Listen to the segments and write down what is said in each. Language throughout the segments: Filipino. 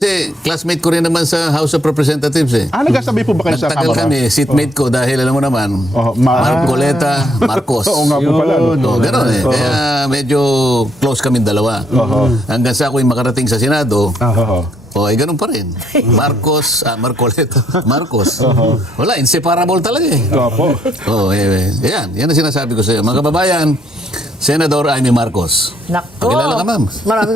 Kasi classmate ko rin naman sa House of Representatives eh. Nagkasabay po ba kayo sa Nagtagal Kamara? kami, seatmate ko dahil alam mo naman, Marcoleta, Marcos. Oo nga po pala. So, gano'n eh. Kaya medyo close kami dalawa. Hanggang sa ako'y makarating sa Senado, ay ganun pa rin. Marcos, Marcoleta, Marcos. Wala, inseparable talaga eh. Opo. Yan ang sinasabi ko sa iyo. Mga kababayan, Senador Amy Marcos. Nako. Pakilala ka, ma'am.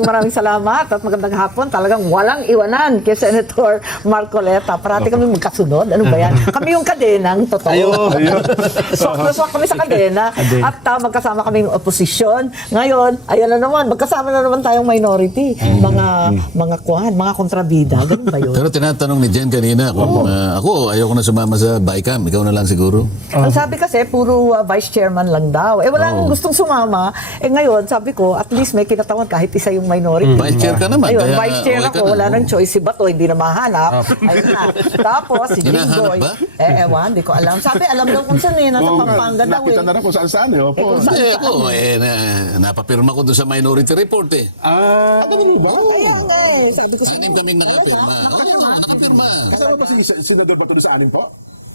Maraming salamat at magandang hapon. Talagang walang iwanan kay Senator Marcoleta. Parati kami magkasunod. Ano ba yan? Kami yung kadenang totoo. Swak kami sa kadena. At magkasama kami yung oposisyon. Ngayon, ayan na naman, magkasama na naman tayong minority. Mga kontrabida. Ganun ba yun? Pero tinatanong ni Jen kanina kung ako, ayoko na sumama sa BICAM. Ikaw na lang siguro. Ang sabi kasi, puro vice chairman lang daw. Walang gustong sumama. Ngayon, sabi ko, at least may kinatawan kahit isa yung minority. Vice chair ka naman. Ayun, Kaya vice chair okay ako, ka na. wala nang choice. Si Bato, hindi na mahanap. Ayun na. Tapos, si Hinahanap Jinggoy. ba? Ewan, di ko alam. Sabi, alam daw kung saan nasa Pampanga daw Nakita na rin kung saan-saan eh. Opo. Ako, napapirma ko doon sa minority report eh. Ganun ba? Kaya nga sabi ko sa Hindi kaming nakapirma. Nakapirma. Kasama ba si Senador Bato sa anin po?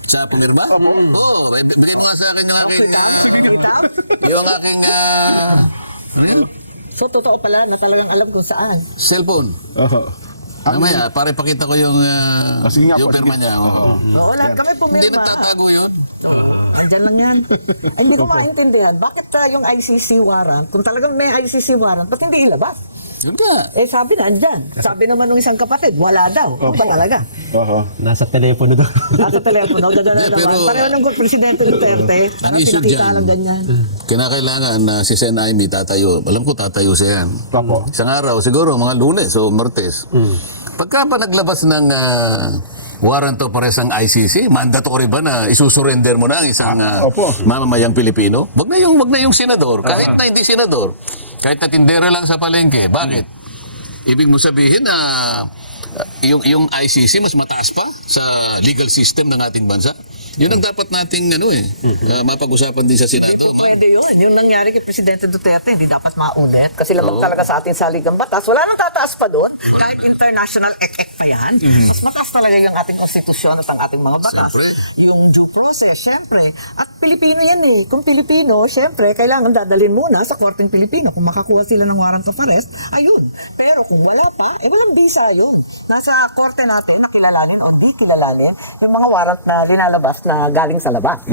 Sa pumirma? Oo, ipipigay mo nga sa akin yung aking So, totoo pala na talagang alam kung saan. cellphone. Mamaya, para ipakita ko yung, sige nga yung po, pirma niya. Wala kami Hindi pumirma. nagtatago yun. Andyan lang yan. Hindi ko maintindihan. Bakit yung ICC warrant, kung talagang may ICC warrant, ba't hindi ilabas? Yun ka. Sabi na, andyan. Sabi naman ng isang kapatid, wala daw. Ba talaga? Nasa telepono daw. Nasa telepono, gano'n Pero, naman. Pareho ng Presidente Duterte. ang issue pinakita dyan, lang ganyan. kinakailangan na si Sen Aimee tatayo. Alam ko tatayo siya yan. Opo. Isang araw, siguro mga Lunes o Martes. Pagka pa naglabas ng warrant of arrest ang ICC, mandatory ba na isusurrender mo na ang isang Opo. mamamayang Pilipino? Wag na yung senador, kahit na hindi senador, kahit na tindera lang sa palengke. Bakit? Ibig mo sabihin na yung ICC mas mataas pa sa legal system ng ating bansa? Yun ang dapat nating mapag-usapan din sa Senado. Pwede yun. Yung nangyari kay Presidente Duterte, hindi dapat maulit. Kasi labag talaga sa ating saligang batas. Wala nang tataas pa doon. Kahit international ek-ek pa yan. Mas mataas talaga yung ating konstitusyon at ang ating mga batas. Siyempre. Yung due process, syempre. At Pilipino yan eh. Kung Pilipino, syempre, kailangan dadalhin muna sa korteng Pilipino. Kung makakuha sila ng warrant of arrest, ayun. Pero kung wala pa, walang bisa yun. Nasa korte natin na kilalanin o di kilalanin yung mga warrant na linalabas na galing sa labas.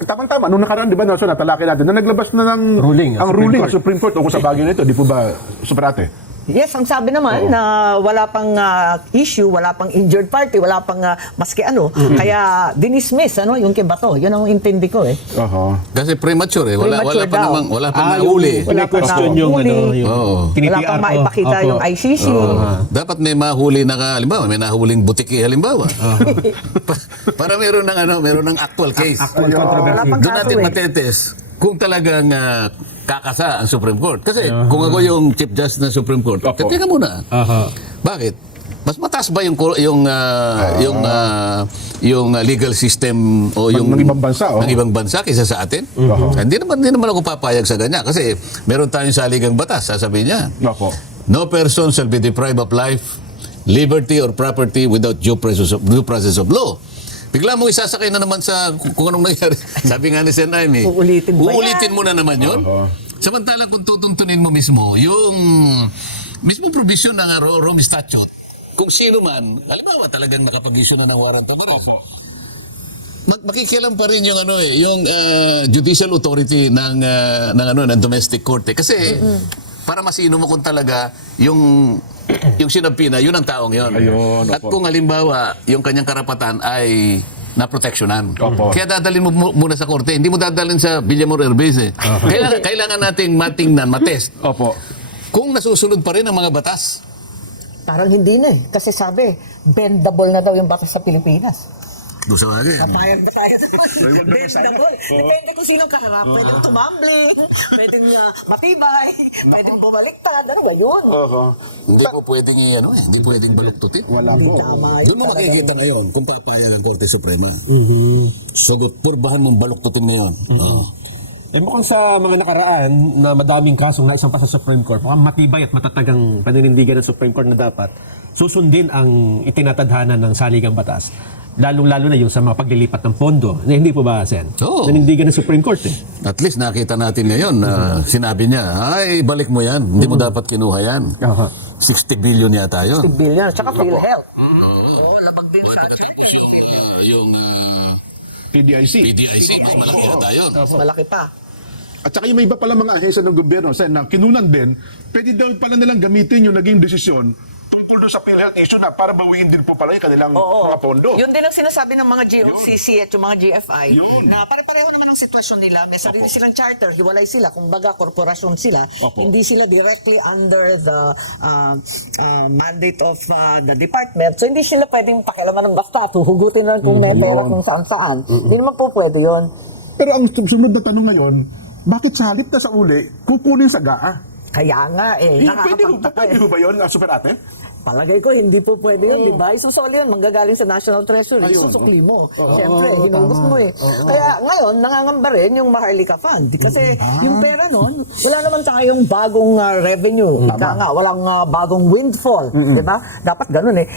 Tama-tama. Nung nakaraan, di ba, Nelson, natalaki natin, na naglabas na ng Ruling, ang ruling ng Supreme Court tungkol sa bagay na ito. Di po ba, Superate? Yes, ang sabi naman na wala pang issue, wala pang injured party, wala pang maski ano. Kaya dinismiss yung kay Bato. Yun ang intindi ko eh. Kasi premature eh. Wala Premature pa daw. namang, wala pa mahuli. Wala pa question yung nahuli. Oo. Wala pang maipakita yung ICC. Dapat may mahuli na halimbawa, may nahuling butiki halimbawa. Para meron ng actual case. Wala pang Doon kaso natin eh. matetes kung talagang kakasa ang Supreme Court. Kasi kung ako yung Chief Justice ng Supreme Court, teka muna. Bakit? Mas mataas ba yung legal system o yung ng ibang bansa, ng ibang bansa kaysa sa atin? Hindi naman ako papayag sa ganyan kasi meron tayong saligang batas, sasabihin niya. No person shall be deprived of life, liberty or property without due process of law. Bigla mo isasakay na naman sa kung anong nangyari. Sabi nga ni Sen Aimee, uulitin mo na naman yun. Samantalang kung tutuntunin mo mismo, yung mismo provision ng Rome Statute, kung sino man, halimbawa talagang nakapag-issue na ng warrant of arrest, makikialam pa rin yung judicial authority ng domestic court eh. Kasi para masino mo kung talaga yung sinampina, yun ang taong yun. At kung halimbawa, yung kanyang karapatan ay naproteksyonan. Kaya dadalhin mo muna sa korte. Hindi mo dadalhin sa Villamor Airbase eh. Kailangan nating matingnan, matest. Kung nasusunod pa rin ang mga batas. Parang hindi na eh. Kasi sabi, bendable na daw yung batas sa Pilipinas. Gusto nga rin. Papayag ba tayo? Bendable. Depende kung sinong kaharap. Pwedeng tumambling, pwedeng matibay, pwedeng bumaliktad. Ano ba yun? Hindi po pwedeng hindi pwedeng baluktutin. Wala Hindi po. tama yun. Doon mo makikita ngayon kung papayag ang Korte Suprema. So, purbahan mong baluktutin ngayon. mukhang sa mga nakaraan na madaming kasong naisampa sa Supreme Court, mukhang matibay at matatagang paninindigan ng Supreme Court na dapat susundin ang itinatadhana ng saligang batas. Lalong-lalo na yung sa mga paglilipat ng pondo. Hindi po ba, Sen? Oo. Nanindigan ng Supreme Court eh. At least nakita natin ngayon na sinabi niya, ay, balik mo yan. Hindi mo dapat kinuha yan. 60 billion yata yun. 60 billion. Tsaka PhilHealth. Oo, labag din sa Yung PDIC. PDIC, mas malaki yata yun. malaki pa. At saka yung may iba pala mga ahensya ng gobyerno, Sen, na kinunan din, pwede daw pala nilang gamitin yung naging desisyon tungkol doon sa PhilHealth issue na para bawiin din po pala yung kanilang mga pondo. Yun din ang sinasabi ng mga GOCC at yung mga GFI Yun. na pare-pareho naman ang sitwasyon nila. May sarili silang charter, hiwalay sila. Kumbaga, korporasyon sila. Hindi sila directly under the mandate of the department. So, hindi sila pwedeng pakialaman ng basta. Huhugutin na kung may pera kung saan-saan. Hindi naman po pwede yun. Pero ang sumunod na tanong ngayon, bakit sa halip na sa uli, kukunin sa GAA? Kaya nga Pwede ba yun, Super Ate? Palagay ko, hindi po pwede yun, di ba? Isusoli yun, manggagaling sa National Treasury, isusukli mo. Siyempre, hinugus mo eh. Kaya ngayon, nangangamba rin yung Maharlika Fund. Kasi yung pera nun, wala naman tayong bagong revenue. Kaya nga, walang bagong windfall. Di ba? Dapat ganun eh.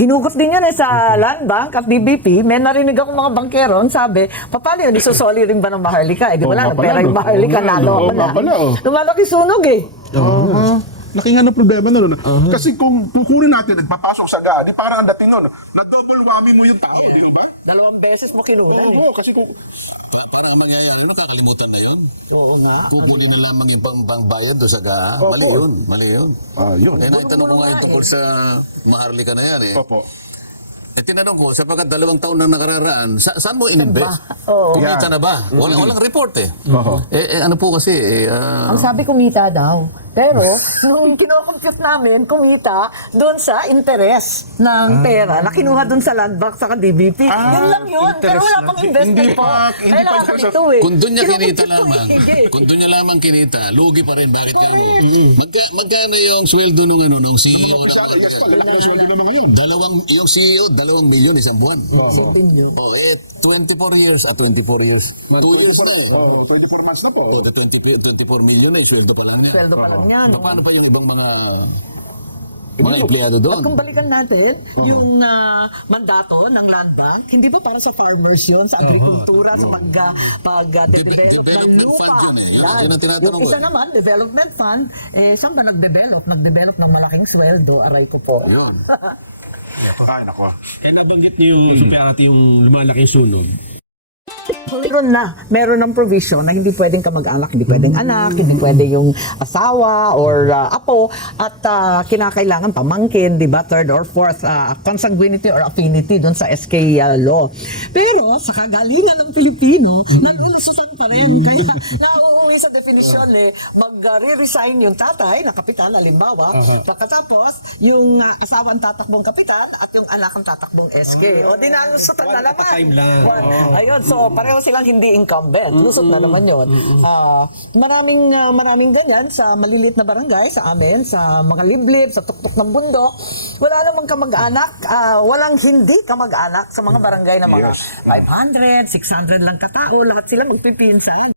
Hinugot din yan sa Land Bank at DBP. May narinig akong mga bangkeron, sabi, paano yun, isusoli rin ba ng Maharlika? Di wala, pera yung Maharlika, nalo ako na. Lumalaki sunog eh. Laking ano problema na nun. Kasi kung kukunin natin, nagpapasok sa GAA, di parang ang dating nun, na-double whammy mo yung tao, di ba? 2 beses mo kinuha eh. Oo, kasi kung... Para mangyayari, kakalimutan na yun. Oo nga. Kukunin na lamang yung pangbayad doon sa GAA. Mali yun. Yun. Eh, naitanong ko ngayon tungkol sa Maharlika na yan eh. Opo. Tinanong ko, sapagkat 2 taon na nakararaan, saan mo in-invest? Oo. Kumita na ba? Walang report eh. Ano po kasi, Ang sabi kumita daw. Pero, nung kinocompute namin, kumita doon sa interest ng pera na kinuha doon sa Land Bank sa DBP. Yun lang yun. Pero wala pang investment po. Kailangan ito eh. kung doon niya kinita Kinocompute ko lamang, eh. kung doon niya lamang kinita, lugi pa rin. Bakit kayo? Magkano yung sweldo nung CEO? Yes pa, laki na sweldo ng mga yun. Yung CEO, 2 milyon isang buwan. So, yun. 24 years. 2 years na. 24 months na po. 24 million na yung sweldo pa lang niya. Sweldo pa lang yan. Paano pa yung ibang mga empleyado doon? At kung balikan natin, yung mandato ng Land Bank, hindi ba para sa farmers yun, sa agrikultura, sa pag-develop ng Development fund lupa? yun eh. Yan ang tinatanong Yung ko. isa naman, development fund, saan ba nag-develop? Nag-develop ng malaking sweldo, aray ko po. Yun. Ay, nako. Kaya nabanggit niyo yung Super Ate yung lumalaking sunog. Meron ng provision na hindi pwedeng kamag-anak, hindi pwedeng anak, hindi pwede yung asawa or apo, at kinakailangan pamangkin, di ba, third or fourth consanguinity or affinity doon sa SK law. Pero sa kagalingan ng Pilipino, nalulusutan pa rin. Kaya nauuwi sa definisyon mag-re-resign yung tatay na kapitan, halimbawa, pagkatapos yung asawa ang tatakbong kapitan at yung anak ang tatakbong SK. O di nalusutan na naman. Time lang. Ayun, so pareho silang hindi incumbent. Lusot na naman yun. Maraming ganyan sa maliliit na barangay, sa amin, sa mga liblib, sa tuktok ng bundok. Wala namang kamag-anak, walang hindi kamag-anak sa mga barangay na mga 500, 600 lang katao. Lahat sila magpipinsan.